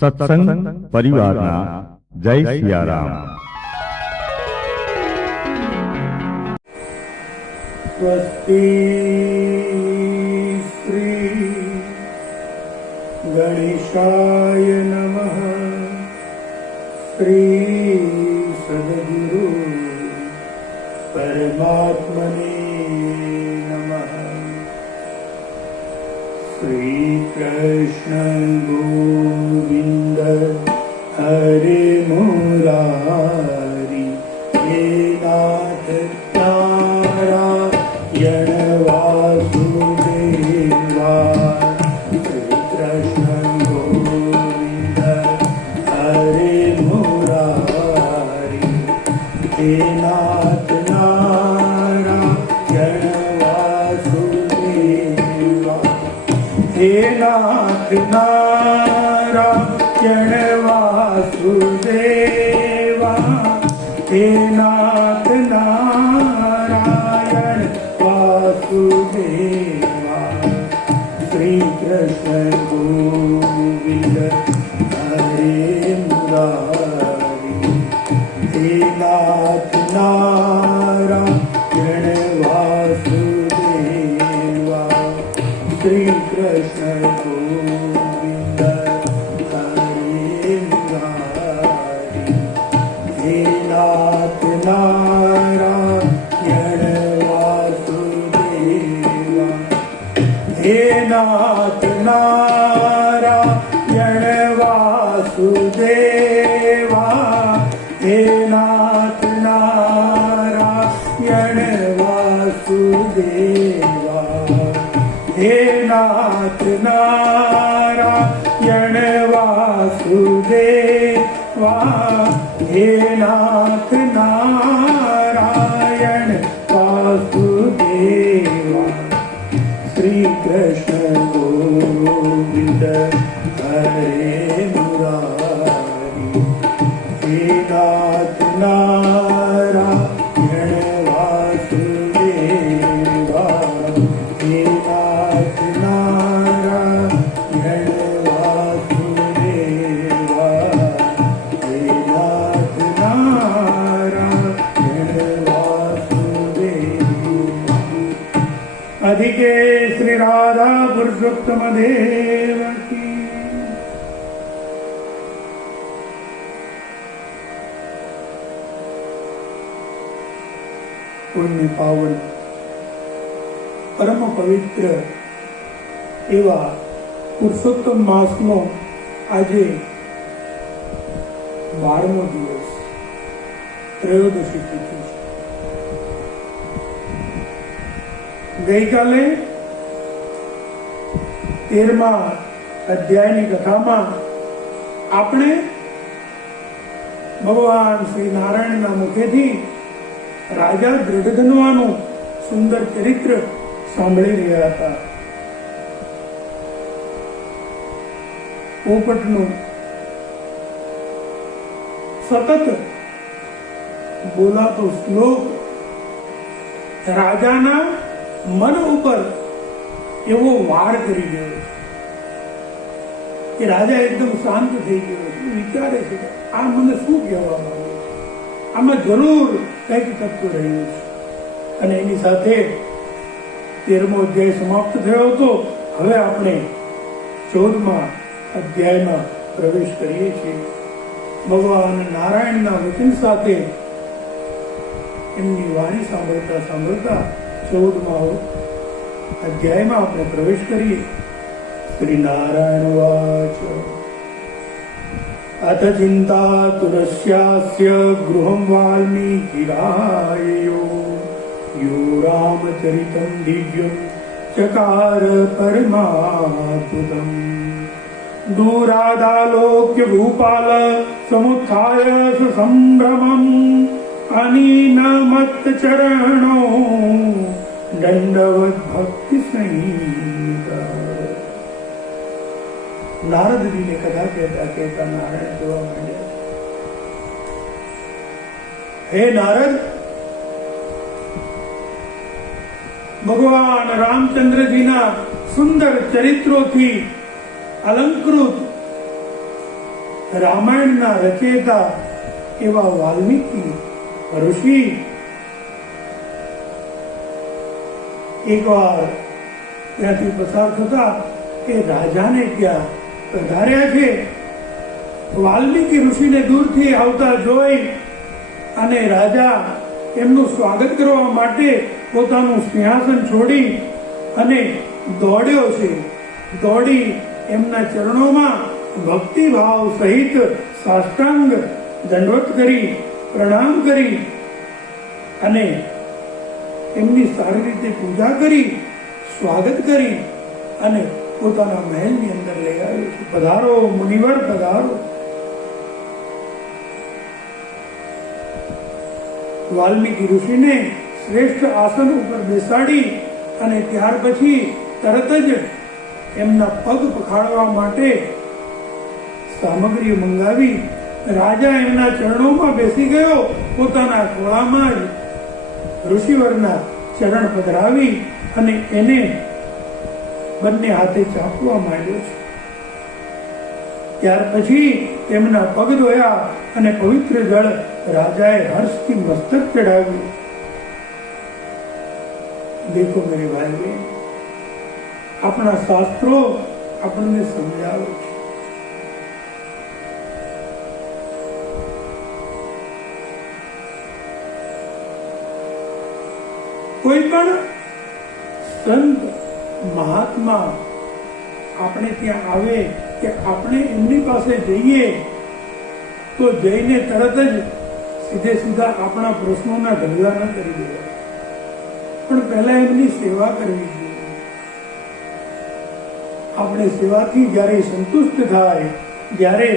સત્સંગ પરિવારના જય સિયારામ. સ્વસ્તિ શ્રી ગણેશાય નમઃ. શ્રી સદગુરુ પરમાત્મને નમઃ. શ્રી કૃષ્ણ ગોવિંદ હરે મુરારી હે નાથ નારાયણ વાસુદેવા. શ્રી કૃષ્ણ ગોવિંદ હરે મુરારી હે નાથ નારાયણ વાસુદેવા. હે નાથ નારાયણ વાસુદેવા. હે નાથ નારાયણ વાસુદેવા. શ્રી કૃષ્ણ ગોવિંદ હરે મુરારી હે નાથ નારાયણ વાસુદેવા. શ્રી કૃષ્ણ ગોવિંદ હરે મુરારી હે નાથ નારાયણ વાસુદેવા. હે નાથ નારાયણ વાસુદેવા. હે નાથ નારાયણ વાસુદેવા. હે નાથ નારાયણ વાસુદેવા. હે નાથ નારાયણ વાસુદેવા. શ્રી કૃષ્ણ ગોવિંદ હરે મુરારી હે નાથ નારાયણ વાસુદેવા. હે નાથ નારાયણ વાસુદેવા. હે નાથ નારાયણ વાસુદેવા. अधिके श्री राधा पुरुषोत्तम देव की. પુણ્ય પાવન પરમ પવિત્ર એવા પુરુષોત્તમ માસનો આજે 12મો દિવસ, ત્રયોદશી તિથિ છે. ગઈકાલે 13મા અધ્યાયની કથામાં આપણે ભગવાન શ્રી નારાયણના મુખેથી રાજા દ્રઢધન્વાનું સુંદર ચરિત્ર સાંભળી રહ્યા હતા. પોપટનું સતત બોલાતો શ્લોક રાજાના મન ઉપર એવો વાર કરી ગયો કે રાજા એકદમ શાંત થઈ ગયો. વિચારે છે કે આ મને શું કહેવા માંગે છે, આમાં જરૂર કંઈક તત્વ રહ્યું છે. અને એની સાથે 13મો અધ્યાય સમાપ્ત થયો હતો. હવે આપણે 14મા અધ્યાયમાં પ્રવેશ કરીએ છીએ. ભગવાન નારાયણના વચન સાથે એમની વાણી સાંભળતા સાંભળતા 14મા અધ્યાયમાં આપણે પ્રવેશ કરીએ. શ્રી નારાયણ વાચ. અથ ચિંતા તુરસ્યાસ્ય ગૃહં વાલ્મીકિરાયો યો રામચરિતં દિવ્યં ચકાર પરમાતુતમ. દૂરાદાલોક્ય ભૂપાલ સમુત્થાય સંભ્રમં અનિનમત ચરણો દંડવત ભક્તિ સંહિતા. નારદજીને કથા કહેતા કહેતા નારાયણ જોવા માંડ્યા. હે નારદ, ભગવાન રામચંદ્રજીના સુંદર ચરિત્રોથી અલંકૃત રામાયણના રચયિતા એવા વાલ્મીકી ઋષિ એકવાર ત્યાંથી પસાર થતા એ રાજાને ત્યાં પધાર્યા છે. વાલ્મીકી ઋષિને દૂરથી આવતા જોઈ અને રાજા એમનું સ્વાગત કરવા માટે પોતાનું સિંહાસન છોડી અને દોડ્યો છે. દોડી એમના ચરણોમાં ભક્તિભાવ સહિત સાષ્ટાંગ દંડવત કરી પ્રણામ કરી અને એમની સારી રીતે પૂજા કરી સ્વાગત કરી અને પોતાના મહેલની અંદર લઈ આવ્યો છે. પધારો મુનિવર, પધારો. વાલ્મીકી ઋષિને શ્રેષ્ઠ આસન ઉપર બેસાડી અને ત્યાર પછી તરત જ એમના પગ પખાડવા માટે સામગ્રી મંગાવી રાજા એમના ચરણોમાં બેસી ગયો. પોતાના ખોળામાં જ ઋષિવરના ચરણ પધરાવી અને એને બંને હાથે ચાપવા માંડ્યો છે. ત્યાર પછી તેમના પગ ધોયા અને પવિત્ર જળ રાજાએ હર્ષથી મસ્તક ચડાવ્યું. દેખો મેરે ભાઈ બહેન, આપણા શાસ્ત્રો આપણને સમજાવે છે કોઈ પણ સંત મહાત્મા આપણે ત્યાં આવે કે આપણે એમની પાસે જઈએ તો જઈને તરત જ સીધે સીધા આપણા પ્રશ્નોના ઢગલા ન કરી દેવા, પણ પહેલા એમની સેવા કરવી જોઈએ. આપણે સેવાથી જ્યારે સંતુષ્ટ થાય, જ્યારે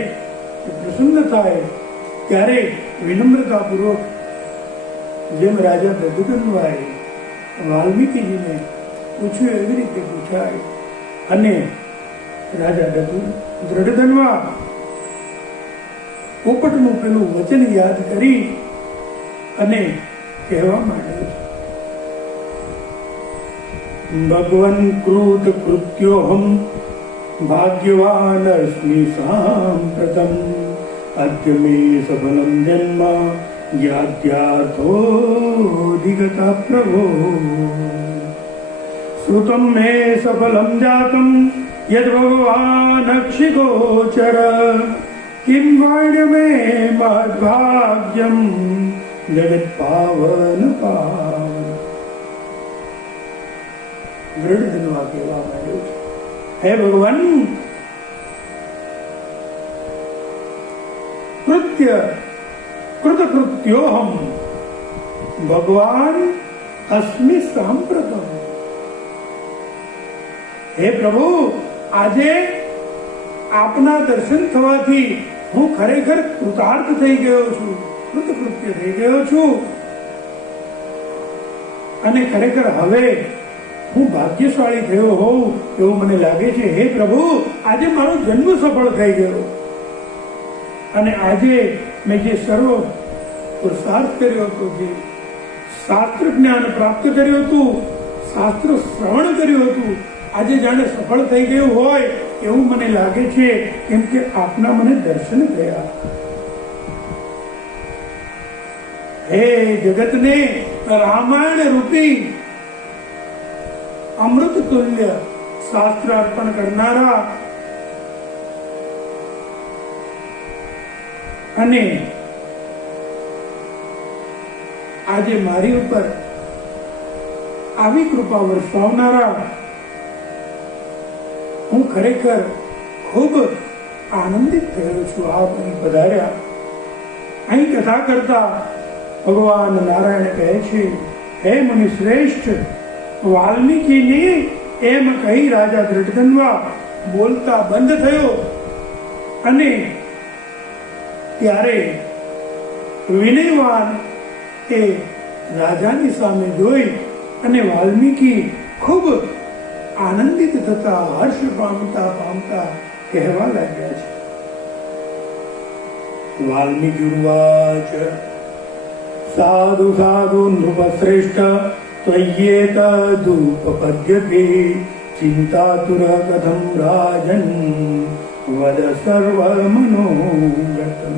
પ્રસન્ન થાય, ત્યારે વિનમ્રતાપૂર્વક જેમ રાજા દધુકંવાએ વાલ્મીકીજીને પૂછ્યું એવી રીતે પૂછાય. અને રાજા દ્રઢધન્વા પોપટનું પેલું વચન યાદ કરી અને કહેવા માંડ્યું છે, ભગવન કૃત કૃત્યોહમ ભાગ્યવાન અસ્મિ સાંપ્રતમ અદ્ય મે સફલમ જન્મ યાદ્યાર્થોધિગતા પ્રભો શ્રુતમ મે સફલમ જાતમ યદ ભગવાન અક્ષિગોચર કિમ વાણ્ય મે મદ્ભાગ્યમ જગત પાવન પાવન. દ્રઢધન્વા કહેવા માંડ્યો છે, હે ભગવાન, કૃતકૃત્યોહમ ભગવાન અસ્મિ સાંપ્રતમ. હે પ્રભુ, આજે આપના દર્શન થવાથી હું ખરેખર કૃતાર્થ થઈ ગયો છું, કૃતકૃત્ય થઈ ગયો છું અને ખરેખર હવે હું ભાગ્યશાળી થયો હોઉં એવું મને લાગે છે. હે પ્રભુ, આજે મારો જન્મ સફળ થઈ ગયો અને આજે મેં જે સર્વ પુરુષાર્થ કર્યો હતો, જે શાસ્ત્ર જ્ઞાન પ્રાપ્ત કર્યું હતું, શાસ્ત્ર શ્રવણ કર્યું હતું, આજે જાણે સફળ થઈ ગયું હોય એવું મને લાગે છે, કેમ કે આપના મને દર્શન થયા. હે જગતને રામાયણ રૂપી અમૃત તુલ્ય શાસ્ત્ર અર્પણ કરનારા અને આજે મારી ઉપર આવી કૃપા વરસાવનારા, હું ખરેખર ખૂબ આનંદિત થયો છું. આપ અહીં પધાર્યા. અહીં કથા કરતા ભગવાન નારાયણ કહે છે, હે મુનિ શ્રેષ્ઠ, વાલ્મીકીની એમ કહી રાજા દ્રઢધન્વા બોલતા બંધ થયો અને ત્યારે વિનયવાન એ રાજાની સામે જોઈ અને વાલ્મીકી ખૂબ આનંદિત થતા, હર્ષ પામતા પામતા કહેવા લાગ્યા છે. વાલ્મીકી ઉવાચ સાધુ સાધુ નૃપશ્રેષ્ઠ ત્વય્યેતદુપપદ્યતે ચિંતાતુર કથમ રાજન વદ સર્વ મનોગતમ.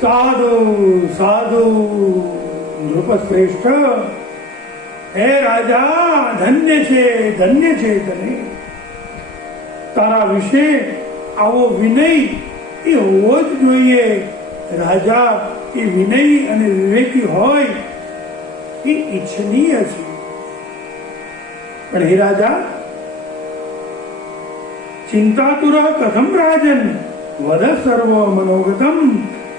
સાધુ સાધુ નૃપશ્રેષ્ઠ, હે રાજા, ધન્ય છે તને. તારા વિશે આવો વિનય એ હોવો જ જોઈએ. રાજા એ વિનય અને વિવેકી હોય એ ઈચ્છનીય છે. પણ હે રાજા, ચિંતાતુર કથમ રાજન વદ સર્વ મનોગતમ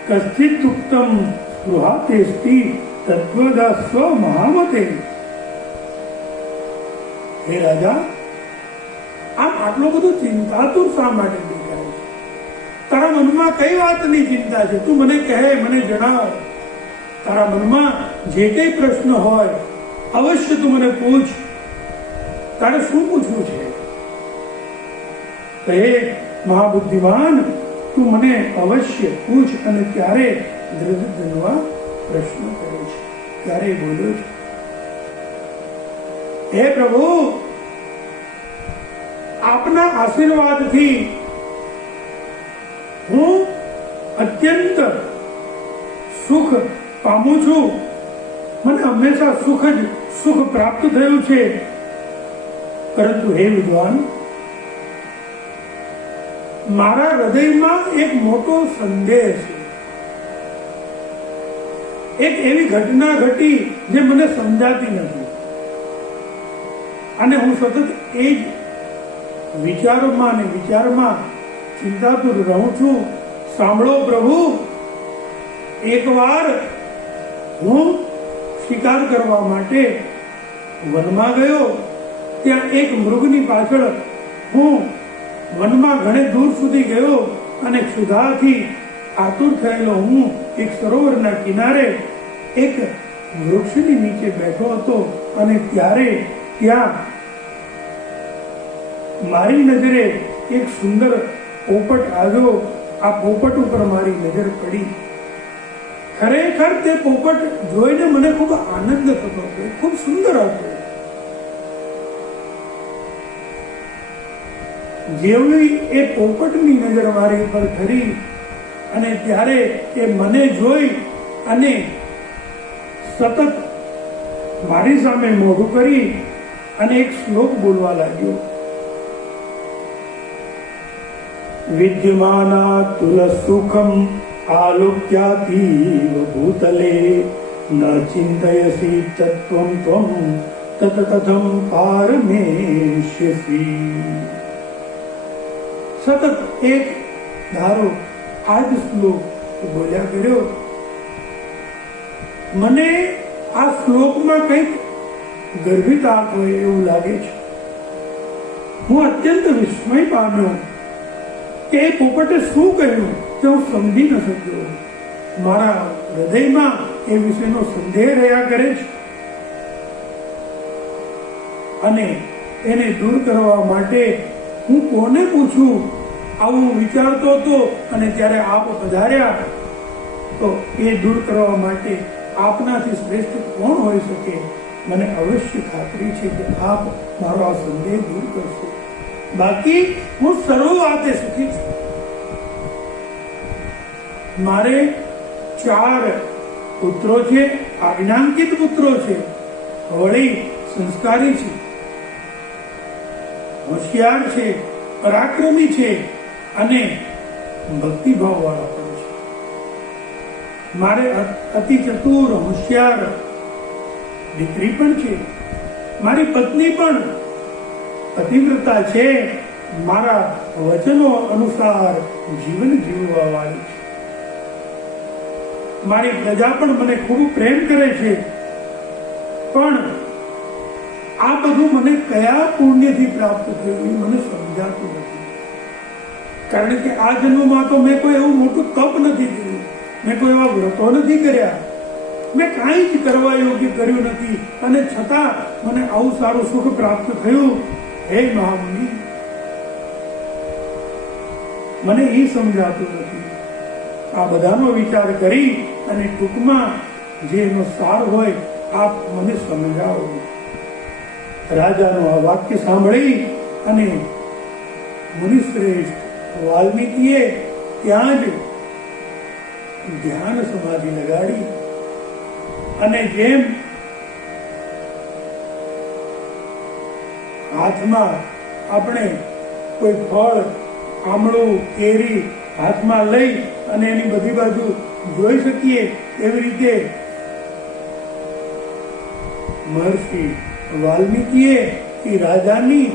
કશ્ચિત ઉક્તમ સ્પૃહાતેસ્તિ તત્વદસ્વ મહામતે. હે રાજા, આમ આટલો બધો ચિંતાતુર શા માટે દેખાય છે? તારા મનમાં કઈ વાતની ચિંતા છે? તું મને કહે, મને જણાવ. તારા મનમાં જે કઈ પ્રશ્ન હોય અવશ્ય તું મને પૂછ. તારે શું પૂછવું છે? હે મહાબુદ્ધિમાન, તું મને અવશ્ય પૂછ. અને ત્યારે ધ્રુવ પ્રશ્ન કર્યો છે, ત્યારે બોલ્યો છે, હે પ્રભુ, આપના આશીર્વાદથી હું અત્યંત સુખ પામું છું. મને હંમેશા સુખ પ્રાપ્ત થયું છે. પરંતુ હે વિદ્વાન, મારા હૃદયમાં એક મોટો સંદેહ છે. એક એવી ઘટના ઘટી જે મને સમજાતી નથી, અને હું સતત એ જ વિચારમાં ચિંતાતુર રહું છું. સાંભળો પ્રભુ, એકવાર હું શિકાર કરવા માટે વનમાં ગયો. ત્યાં એક મૃગની પાછળ હું વનમાં ઘણે દૂર સુધી ગયો, અને ક્ષુધાથી આતુર થયેલો હું એક સરોવરના કિનારે એક વૃક્ષની નીચે બેઠો હતો. અને ત્યારે ત્યાં મારી નજરે એક સુંદર પોપટ આવ્યો. આ પોપટ ઉપર મારી નજર પડી. ખરેખર તે પોપટ જોઈને મને ખૂબ આનંદ થતો હતો, ખૂબ સુંદર હતો. જેવી એ પોપટની નજર મારી પર ખરી, અને ત્યારે એ મને જોઈ અને સતત મારી સામે મોઢું કરી અને એક શ્લોક બોલવા લાગ્યો. વિદ્યમાના તુલ સુખમ આલોક્યાતીવ ભૂતલે ન ચિંતયસી તત્વમ ત્વમ તત કથમ પારમેષ્યસી. સતત એક ધારો આ જ શ્લોક બોલ્યા કર્યો. મને આ શ્લોકમાં કંઈક ગર્ભિત આંક હોય એવું લાગે છે. હું અત્યંત વિસ્મય પામ્યો કે એ પોપટે શું કહ્યું તે હું સમજી ન શક્યો. મારા હૃદયમાં એ વિશેનો સંદેહ રહ્યા કરે છે, અને એને દૂર કરવા માટે હું કોને પૂછું આવું વિચારતો હતો. અને ત્યારે આપ પધાર્યા, તો એ દૂર કરવા માટે આપનાથી શ્રેષ્ઠ કોણ હોઈ શકે? મને અવશ્ય ખાતરી છે કે આપ મારો આ સંદેહ દૂર કરશો. બાકી હું સર્વ વાતે સુખી છું. મારે 4 પુત્રો છે, આજ્ઞાંકિત પુત્રો છે, વળી સંસ્કારી છે, હોશિયાર છે, પરાક્રમી છે, અને ભક્તિભાવ વાળા પણ છે. મારે અતિ ચતુર હોશિયાર દીકરી પણ છે. મારી પત્ની પણ પતિવ્રતા છે. મારા વચનો અનુસાર જીવન જીવવા વાળી છે. મારી પ્રજા પણ મને ખૂબ પ્રેમ કરે છે. પણ આ બધું મને કયા પુણ્યથી પ્રાપ્ત થયું એ મને સમજાતું નથી. કારણ કે આ જન્મમાં તો મેં કોઈ એવું મોટું તપ નથી કર્યું, મેં કોઈ એવા વ્રતો નથી કર્યા, મેં કાંઈ જ કરવા યોગ્ય કર્યું નથી, અને છતાં મને આવું સારું સુખ પ્રાપ્ત થયું. હે મહામુનિ, મને એ સમજાતું નથી. આ બધાનો વિચાર કરી અને ટૂંકમાં જે એનો સાર હોય આપ મને સમજાવો. રાજાનું આ વાક્ય સાંભળી અને મુનિશ્રેષ્ઠ વાલ્મીકીએ ત્યાં જ ધ્યાન સમાધિ લગાડી અને જેમ હાથમાં આપણે કોઈ ફળ, આમળું, કેરી હાથમાં લઈ અને એની બધી બાજુ જોઈ શકીએ એવી રીતે મહર્ષિ વાલ્મીકીએ એ રાજાની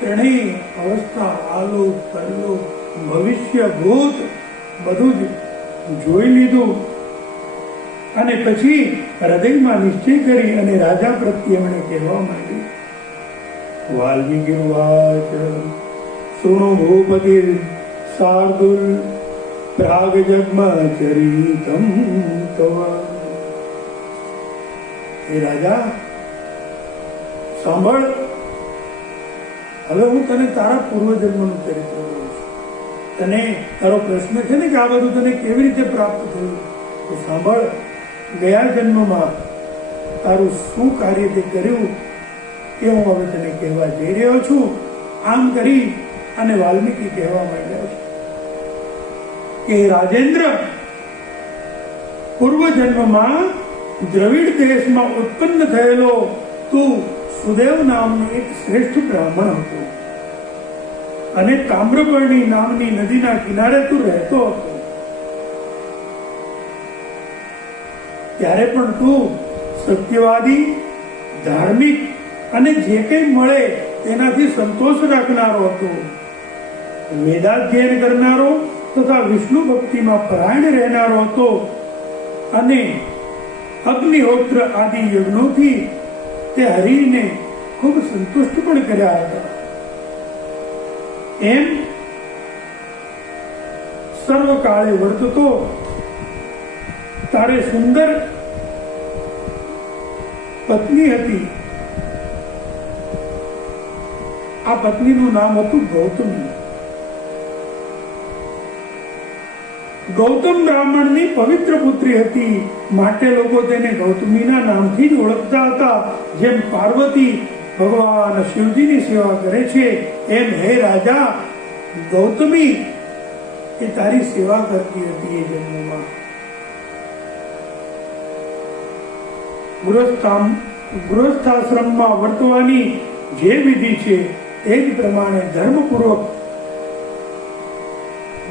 ત્રણેય અવસ્થા, આલોક, પરલોક, ભવિષ્ય, ભૂત બધું જ જોઈ લીધું અને પછી હૃદયમાં નિશ્ચય કરી અને રાજા પ્રત્યે એમણે કહેવા માંડ્યું, વાલ્મીકિર્વાચ શૃણુ ભૂપતિ શાર્દુલ પ્રાગ જન્મચરિતમ તવ. હે રાજા, સાંભળ, હવે હું તને તારા પૂર્વજન્મનું ચરિત્ર કહું છું. તને તારો પ્રશ્ન છે ને કે આ બધું તને કેવી રીતે પ્રાપ્ત થયું, તો સાંભળ, ગયા જન્મમાં તારું શું કાર્ય તે કર્યું એ હું હવે તને કહેવા જઈ રહ્યો છું. આમ કરી અને વાલ્મીકી કહેવા માંડ્યા છે કે રાજેન્દ્ર, પૂર્વ જન્મમાં દ્રવિડ દેશમાં ઉત્પન્ન થયેલો તું સુદેવ નામનો એક શ્રેષ્ઠ બ્રાહ્મણ હતો અને તામ્રપર્ણી નામની નદીના કિનારે તું રહેતો હતો. ત્યારે પણ તું સત્યવાદી, ધાર્મિક અને જે કંઈ મળે તેનાથી સંતોષ રાખનારો હતો. વેદાધ્યયન કરનારો તથા વિષ્ણુ ભક્તિમાં પરાયણ રહેનારો હતો અને અગ્નિહોત્ર આદિ યજ્ઞોથી તે હરિને ખૂબ સંતુષ્ટ પણ કર્યા હતા. એમ સર્વકાળે વર્તતો તારે સુંદર પત્ની હતી. આ પત્નીનું નામ હતું ગૌતમી. ગૌતમ બ્રાહ્મણની પવિત્ર પુત્રી હતી, માટે લોકો તેને ગૌતમીના નામથી જ ઓળખતા હતા. જેમ પાર્વતી ભગવાન શિવજીની સેવા કરે છે એમ હે રાજા, ગૌતમી એ તારી સેવા કરતી હતી. એ જન્મમાં ગૃહસ્થાશ્રમમાં વર્તવાની જે વિધિ છે એ જ પ્રમાણે ધર્મપૂર્વક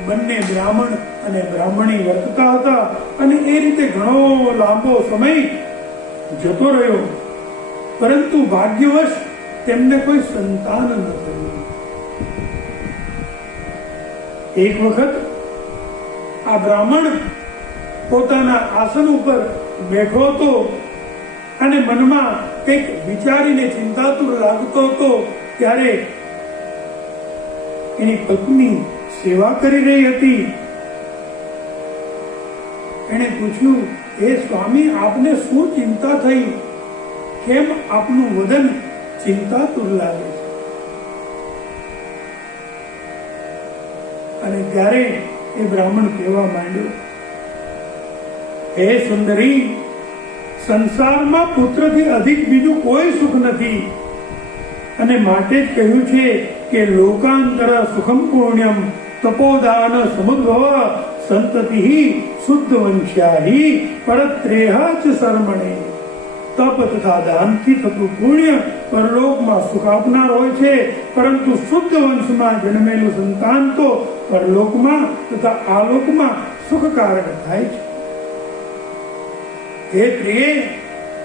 બંને બ્રાહ્મણ અને બ્રાહ્મણી વર્તતા હતા અને એ રીતે ઘણો લાંબો સમય જતો રહ્યો, પરંતુ ભાગ્યવશ તેમને કોઈ સંતાન ન થયું. એક વખત આ બ્રાહ્મણ પોતાના આસન ઉપર બેઠો હતો અને મનમાં કંઈક વિચારીને ચિંતાતુર લાગતો હતો. ત્યારે એની પત્ની સેવા કરી રહી હતી. એણે પૂછ્યું, હે સ્વામી, આપને શું ચિંતા થઈ? કેમ આપનું વદન ચિંતાતુર લાગે છે? અને ત્યારે એ બ્રાહ્મણ કહેવા માંડ્યો, હે સુંદરી, સંસારમાં પુત્રથી અધિક બીજું કોઈ સુખ નથી અને માટે જ કહ્યું છે કે લોકાંતર સુખમ પુણ્યમ તપોદાન સમુદ્ભવ સંતતિ શુદ્ધ વંશ્યાહી પરત્રેહ ચ શર્મણે. તપ તથા દાનથી થતું પુણ્ય પરલોકમાં સુખ આપનાર હોય છે, પરંતુ શુદ્ધ વંશમાં જન્મેલું સંતાન તો પરલોકમાં તથા આલોકમાં સુખકારક થાય છે. હે પ્રિય,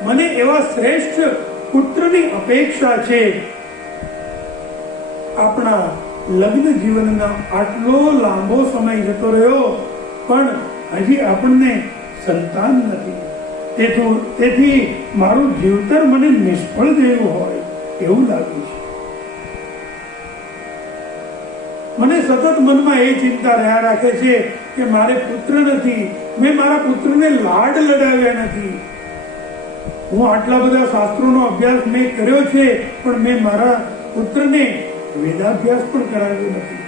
મને એવા શ્રેષ્ઠ પુત્રની અપેક્ષા છે. આપણા લગ્ન જીવનના આટલો લાંબો સમય જતો રહ્યો પણ હજી આપણને સંતાન નથી. તેથી મારું જીવતર મને નિષ્ફળ ગયું હોય એવું લાગે છે. મને સતત મનમાં એ ચિંતા રહ્યા રાખે છે કે મારે પુત્ર નથી, મેં મારા પુત્રને લાડ લડાવ્યા નથી. હું આટલા બધા શાસ્ત્રોનો અભ્યાસ મેં કર્યો છે પણ મેં મારા પુત્રને વેદાભ્યાસ પણ કરાવ્યો નથી.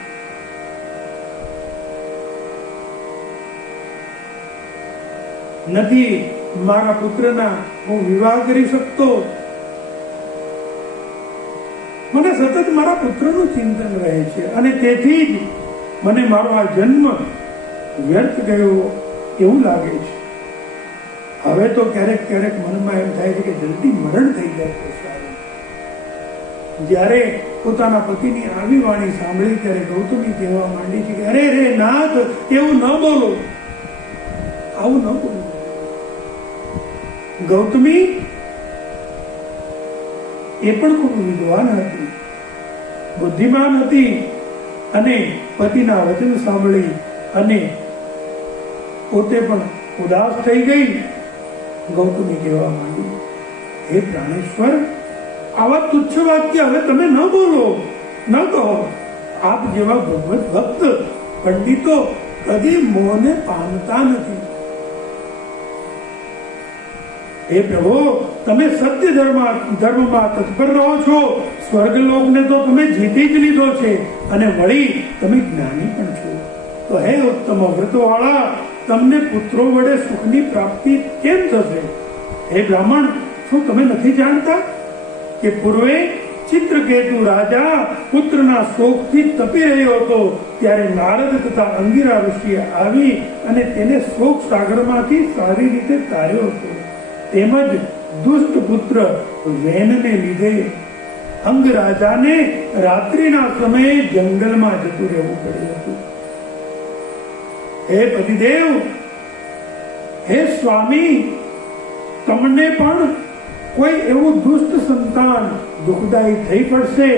મારા પુત્રના હું વિવાહ કરી શકતો મને સતત મારા પુત્રનું ચિંતન રહે છે અને તેથી જ મને મારો આ જન્મ વ્યર્થ ગયો એવું લાગે છે. હવે તો ક્યારેક ક્યારેક મનમાં એમ થાય છે કે જલ્દી મરણ થઈ જાય તો સારું. જ્યારે પોતાના પતિની આવી વાણી સાંભળી ત્યારે ગૌતમી કહેવા માંડી છે કે અરે રે નાથ, એવું ન બોલો, આવું ન બોલો. ગૌતમી એ પણ ખૂબ વિદ્વાન હતી, બુદ્ધિમાન હતી અને પતિના વચન સાંભળી અને પોતે પણ ઉદાસ થઈ ગઈ. ગૌતમી કહેવા માંડી, હે પ્રાણેશ્વર, આવા તુચ્છ વાક્ય હવે તમે ન બોલો, ન કહો. આપ જેવા ભગવત ભક્ત પંડિતો કદી મોહને પામતા નથી. હે પ્રભુ, તમે સત્ય ધર્મમાં તત્પર રહો છો. સ્વર્ગલોકને તો તમે જીતી જ લીધો છે અને વળી તમે જ્ઞાની પણ છો. તો હે ઉત્તમ વ્રતવાળા, તમને પુત્રો વડે સુખની પ્રાપ્તિ કેમ થશે? હે બ્રાહ્મણ, શું તમે નથી જાણતા કે પૂર્વે ચિત્રકેતુ રાજા પુત્રના શોકથી તપી રહ્યો હતો ત્યારે નારદ તથા અંગિરા ઋષિએ આવી અને તેને શોક સાગરમાંથી સારી રીતે તાર્યો હતો. તેમજ દુષ્ટ પુત્ર વેનને લીધે અંગ રાજાને રાત્રિના સમયે જંગલમાં જતું રહેવું પડ્યું હતું. હે પતિદેવ, હે સ્વામી, તમને પણ કોઈ એવું દુષ્ટ સંતાન દુઃખદાયી થઈ પડશે,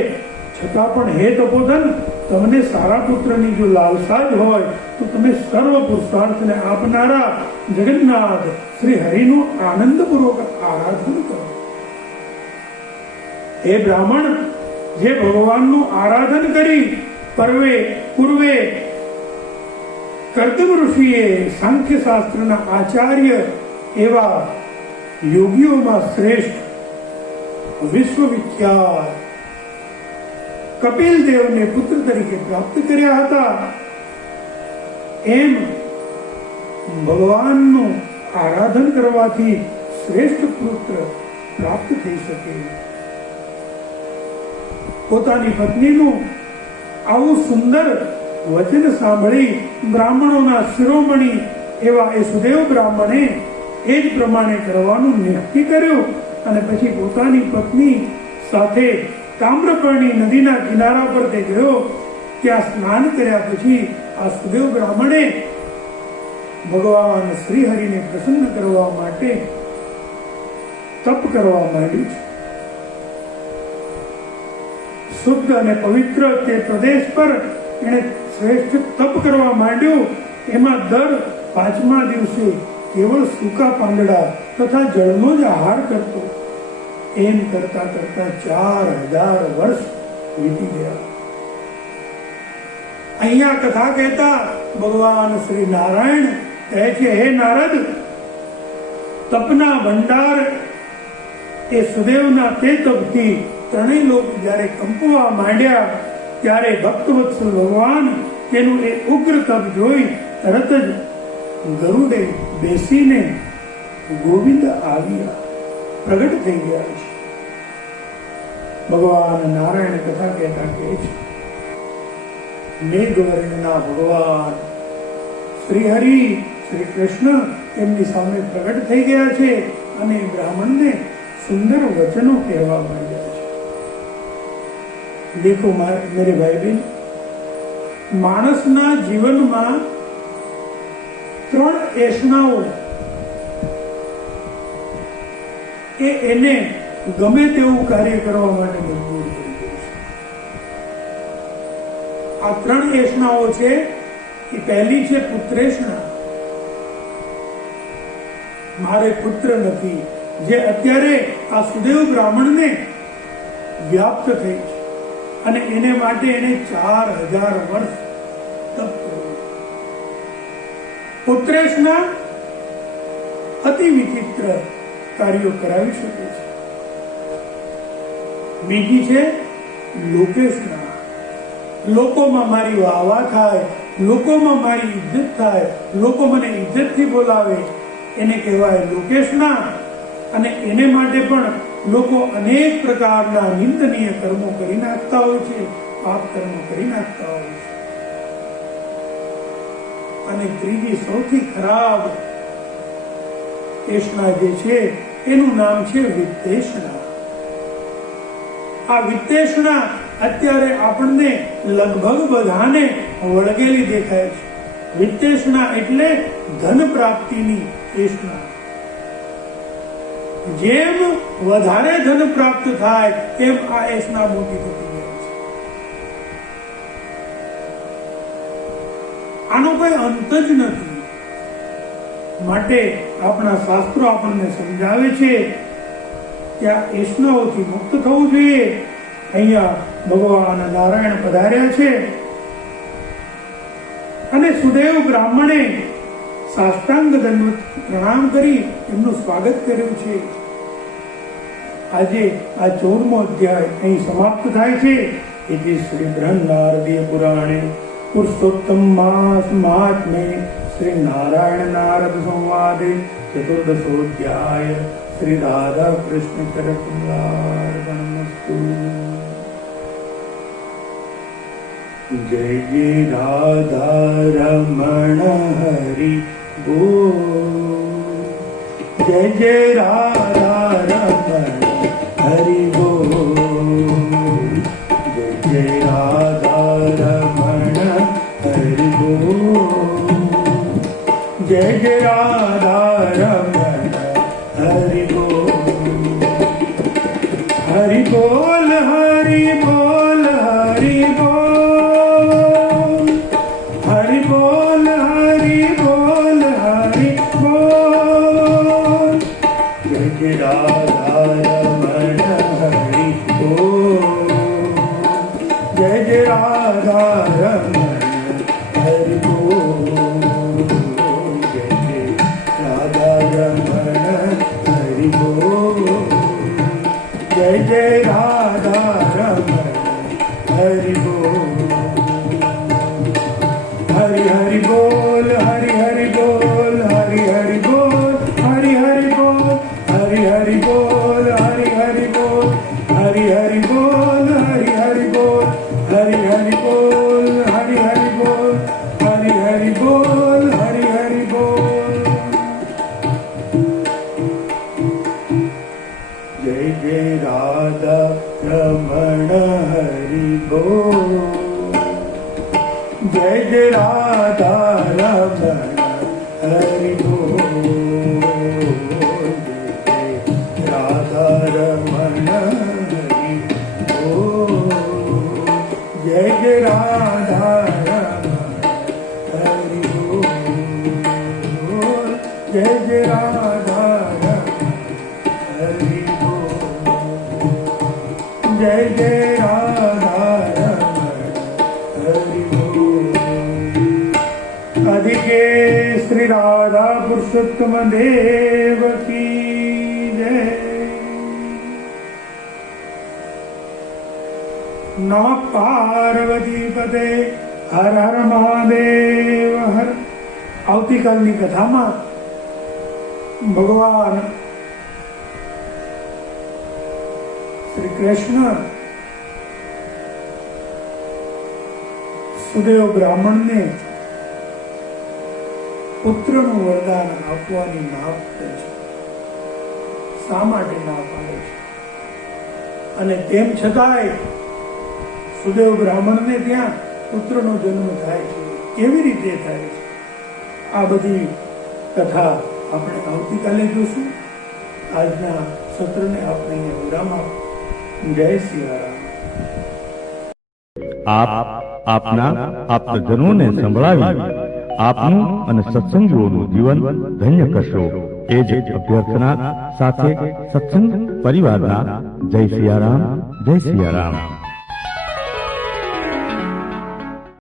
છતાં પણ હે તપોધન, તમને સારા પુત્રની જો લાલસા જ હોય તો તમે સર્વ પુરુષાર્થને આપનારા જગન્નાથ શ્રી હરિનું આનંદપૂર્વક આરાધન કરો. હે બ્રાહ્મણ, જે ભગવાનનું આરાધન કરી પૂર્વે કર્દમ ઋષિએ સાંખ્ય શાસ્ત્રના આચાર્ય એવા યોગીઓમાં શ્રેષ્ઠ વિશ્વવિખ્યાત કપિલ દેવને પુત્ર તરીકે પ્રાપ્ત કર્યા હતા, એમ ભગવાનનું આરાધન કરવાથી શ્રેષ્ઠ પુત્ર પ્રાપ્ત થઈ શકે. પોતાની પત્નીનું આવું સુંદર વચન સાંભળી બ્રાહ્મણોના શિરોમણી એવા એ સુદેવ બ્રાહ્મણે એ જ પ્રમાણે કરવાનું નક્કી કર્યું અને પછી પોતાની પત્ની સાથે તામ્રપર્ણી નદીના કિનારા પર તે ગયો. ત્યાં સ્નાન કર્યા પછી આ સુદેવ બ્રાહ્મણે ભગવાન શ્રી હરિને પ્રસન્ન કરવા માટે તપ કરવા માંડ્યું છે. શુદ્ધ અને પવિત્ર તે પ્રદેશ પર એણે શ્રેષ્ઠ તપ કરવા માંડ્યું. એમાં દર 5મા દિવસે કેવળ સૂકા પાંદડા તથા જળનો જ આહાર કરતો. એમ કરતા કરતા 4000 વર્ષ વીતી ગયા. અહીંયા કથા કહેતા ભગવાન શ્રી નારાયણ કહે છે, હે નારદ, તપના ભંડાર એ સુદેવના તે તપથી ત્રણેય લોક જ્યારે કંપવા માંડ્યા ત્યારે ભક્તવત્સલ ભગવાન તેનું એ ઉગ્ર તપ જોઈ તરત જ ગરુડે બેસીને ગોવિંદ આવ્યા પ્રગટ થઈ ગયા છે. ભગવાન નારાયણ કથા કહેતા કહે છે, મેઘવર્ણના ભગવાન શ્રી હરિ શ્રી કૃષ્ણ એમની સામે પ્રગટ થઈ ગયા છે અને બ્રાહ્મણને સુંદર વચનો કહેવા માંડ્યા છે. દેખો મેરે ભાઈ બહેન, માણસના જીવનમાં 3 એષણાઓ એને ગમે તેવું કાર્ય કરવા માટે મજબૂર કરી દે છે. આ 3 એષણાઓ છે. એ પહેલી છે પુત્રેષણા. મારે પુત્ર નથી, જે અત્યારે આ સુદેવ બ્રાહ્મણને વ્યાપ્ત થઈ છે અને એને માટે એને 4000 વર્ષ તપ કર્યું. પુત્રેષણા અતિ વિચિત્ર કાર્યો કરાવી શકે છે. બીજી છે લોકેષણા. લોકોમાં મારી વાહવા થાય, લોકોમાં મારી ઇજ્જત થાય, લોકો મને ઇજ્જતથી બોલાવે, એને કહેવાય લોકેષણા. અને એને માટે પણ લોકો અનેક પ્રકારના નિંદનીય કર્મો કરી નાખતા હોય છે, પાપ કર્મો કરી નાખતા હોય છે. અને ત્રીજી સૌથી ખરાબ તૃષ્ણા જે છે એનું નામ છે વિદ્વેષણા. આ વિદ્વેષણા અત્યારે આપણને લગભગ બધાને વળગેલી દેખાય છે. વિદ્વેષણા એટલે ધન પ્રાપ્તિની તૃષ્ણા. જેમ વધારે ધન પ્રાપ્ત થાય તેમ આ તૃષ્ણા મોટી થતી જાય છે. આનો કોઈ અંત જ નથી. માટે આપણા શાસ્ત્રો આપણને સમજાવે છે કે આ તૃષ્ણાઓથી મુક્ત થવું જોઈએ. અહીંયા ભગવાન નારાયણ પધાર્યા છે અને સુદેવ બ્રાહ્મણે સાષ્ટાંગ દંડવત પ્રણામ કરી એમનું સ્વાગત કર્યું છે. આજે આ 14મો અધ્યાય અહીં સમાપ્ત થાય છે. ઇતિ શ્રી બૃહન્નારદીય પુરાણે પુરુષોત્તમ માસ મહાત્મે શ્રી નારાયણ નારદ સંવાદે ચતુર્દશોધ્યાય શ્રી રાધા કૃષ્ણ ચરકમલાર્પણમસ્તુ. જય જય રાધા રમણ હરિ બોલ. જય જય રાધા રમણ હરિ બોલ. જય જય રાધા રમણ હરિ બોલ. જય જય રાધા રમણ હરિ બોલ. હરિ બોલ હરિ બોલ હરિ બોલ. હરિ બોલ હરિ બોલ હરિ બોલ. જય જય રાધા રમણ હરિ બોલ. જય જય રાધા રમણ હરિ બોલ. જય જય રાધા રમણ હરિ બોલ. જય જય રાધા રમણ હરિ બોલ. હરિ હરિ બોલ હરિ હરિ બોલ હરિ હરિ બોલ હરિ હરિ બોલ હરિ હરિ બોલ હરિ હરિ બોલ હરિ હરિ બોલ હરિ હરિ બોલ હરિ હરિ બોલ હરિ હરિ બોલ હરિ હરિ બોલ હરિ હરિ બોલ. જય જય રાધા રમણ હરિ બોલ. જય જય રાધા રમણ હરિ બોલ. જય જય રાધા રમણ હરિ બોલ. જય જય રાધા રમણ હરિ બોલ. જય જય રાધા રમણ હરિ બોલ. જય જય રાધા રમણ હરિ બોલ. अधिके श्री राधा पुरुषोत्तम देव की जय. नमः पार्वती पते हर हर મહાદેવ હર. આવતીકાલની કથામાં ભગવાન શ્રી કૃષ્ણ સુદેવ બ્રાહ્મણને પુત્રનું વરદાન આપવાની ના પાડે છે. શા માટે ના પાડે છે? અને તેમ છતાંય સુદેવ બ્રાહ્મણને ત્યાં પુત્રનો જન્મ થાય છે. કેવી રીતે થાય છે? આ બધી કથા આપણે આવતીકાલે જોશું. આજના સત્રને આપણે અહીંયા વિરામ આપીએ. જય સિયારામ. આપ આપના આપ્તજનોને સંભળાવી આપનું અને સત્સંગીઓનું જીવન ધન્ય કરશો એ જ અભ્યર્થના સાથે સત્સંગ પરિવારના જય સિયારામ, જય સિયારામ.